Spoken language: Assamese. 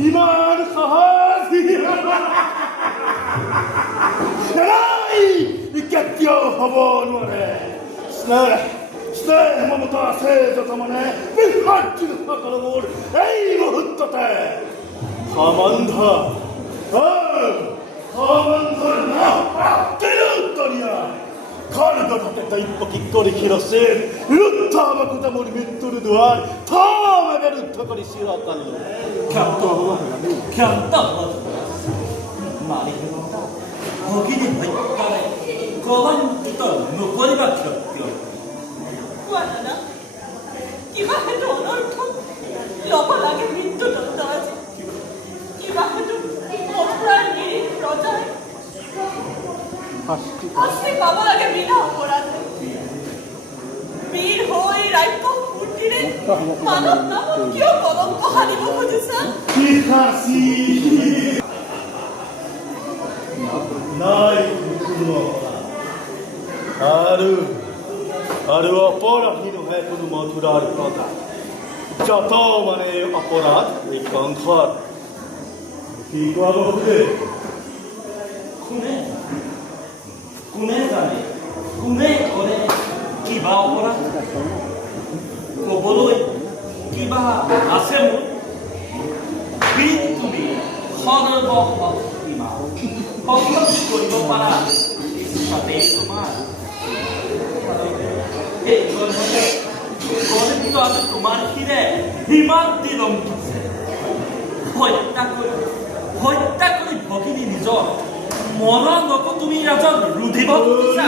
ইমান সাহস নাই কেতিয়াও হ'ব নোৱাৰে স্নেহ মমতা আছে যত মানে সকলোবোৰ এই মুহূৰ্ততে সম্বন্ধ খড়গটাকে দৈব্য কি কৰে খিৰসেন ৰুদ্ধ আমাকুতা মোৰ মৃত্যুৰ দুয়াৰ থাম আগে ৰুদ্ধ কৰি শিৰকাল ক্ষান্ত মালিক ভগিনী হত্যাৰে কলংকিত নকৰিবা ক্ষত্য দাদা কিবা হেতু অনৰ্থ ল'ব লাগে মৃত্যুদণ্ড আজি কিবা হেতু অপৰাধ নিৰীহ ৰজাই শাস্তি পাব লাগে বিনা অপৰাধে বীৰ হৈ ৰাজ্য ফূৰ্তিৰে মানৱ নামত কিয় কলংক সানিব খুজিছা নাই আৰু অপৰাধী নহয় কোনো মথুৰাৰ প্ৰজা যত মানে অপৰাধ এই কংসৰ কি কোৱা খোজে কোনে জানে কোনে কৰে কিবা অপৰাধ ক'বলৈ কিবা আছে মোৰ বীৰ তুমি সৰ্বশক্তিমান সকলো কৰিব পাৰা ইচ্ছাতেই তোমাৰ এই গণিত আছে তোমাৰ শিৰে হিমান দিলংকিছে হত্যা কৰি ভগিনী নিজৰ মৰণকো তুমি ৰাজক ৰুধিব খুজিছা